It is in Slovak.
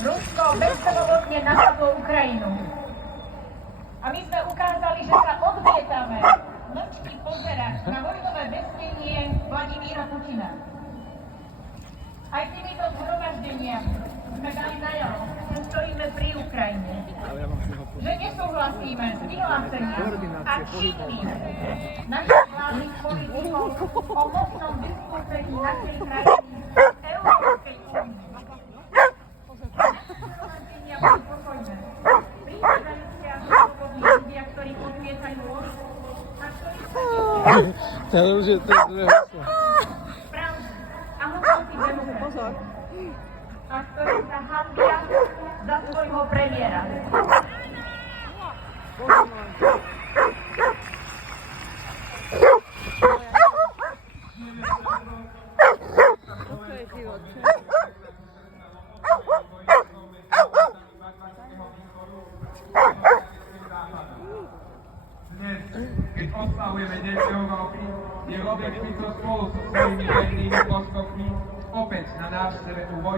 Rusko bezpodobne napadlo Ukrajinu. A my sme ukázali, že sa odmietame mlčky pozerať na vojnové bezpečenie Vladimíra Putina. Aj týmito zhromaždeniami sme dali najavo, že stojíme pri Ukrajine. Že nesúhlasíme s vyhlásením a činmi našich vládnych politikov o možnom vystúpení našej krajiny z Európskej únie. Naše zhromaždenia boli pokojné. Prichádzajúci a slobodní ľudia, ktorí odmietajú vojnu a ktorí To už je to druhé heslo. pravdu a hodnoty demokracie. A ktorí sa hanbia za svojho premiéra. Dnes, keď oslavujeme Deň Európy, je Robert Fico spolu so svojimi vernými postupmi opäť na návšteve u vojny.